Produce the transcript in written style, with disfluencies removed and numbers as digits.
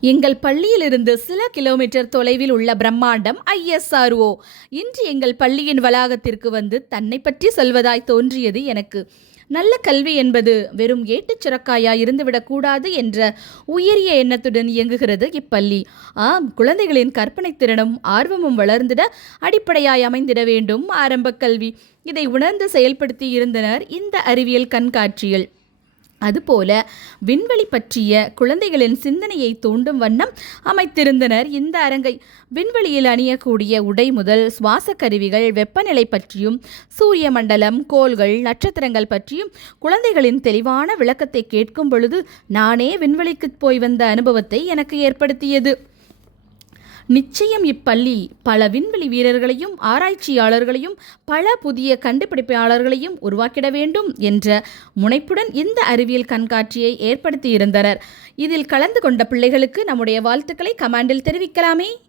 எங்கள் பள்ளியிலிருந்து சில கிலோமீட்டர் தொலைவில் உள்ள பிரம்மாண்டம் ISRO இன்று எங்கள் பள்ளியின் வளாகத்திற்கு வந்து தன்னை பற்றி சொல்வதாய் தோன்றியது எனக்கு. நல்ல கல்வி என்பது வெறும் ஏட்டுச் சுரக்காயா இருந்துவிடக்கூடாது என்ற உயரிய எண்ணத்துடன் இயங்குகிறது இப்பள்ளி. ஆம், குழந்தைகளின் கற்பனை திறனும் ஆர்வமும் வளர்ந்திட அடிப்படையாய் அமைந்திட வேண்டும் ஆரம்ப கல்வி. இதை உணர்ந்து செயல்படுத்தி இருந்தனர் இந்த அறிவியல் கண்காட்சியில். அதுபோல விண்வெளி பற்றிய குழந்தைகளின் சிந்தனையை தூண்டும் வண்ணம் அமைத்திருந்தனர் இந்த அரங்கை. விண்வெளியில் அணியக்கூடிய உடை முதல் சுவாச கருவிகள், வெப்பநிலை பற்றியும், சூரிய மண்டலம், கோள்கள், நட்சத்திரங்கள் பற்றியும் குழந்தைகளின் தெளிவான விளக்கத்தை கேட்கும் பொழுது நானே விண்வெளிக்கு போய் வந்த அனுபவத்தை எனக்கு ஏற்படுத்தியது. நிச்சயம் இப்பள்ளி பல விண்வெளி வீரர்களையும் ஆராய்ச்சியாளர்களையும் பல புதிய கண்டுபிடிப்பாளர்களையும் உருவாக்கிட வேண்டும் என்ற முனைப்புடன் இந்த அறிவியல் கண்காட்சியை ஏற்படுத்தியிருந்தனர். இதில் கலந்து கொண்ட பிள்ளைகளுக்கு நம்முடைய வாழ்த்துக்களை கமெண்டில் தெரிவிக்கலாமே.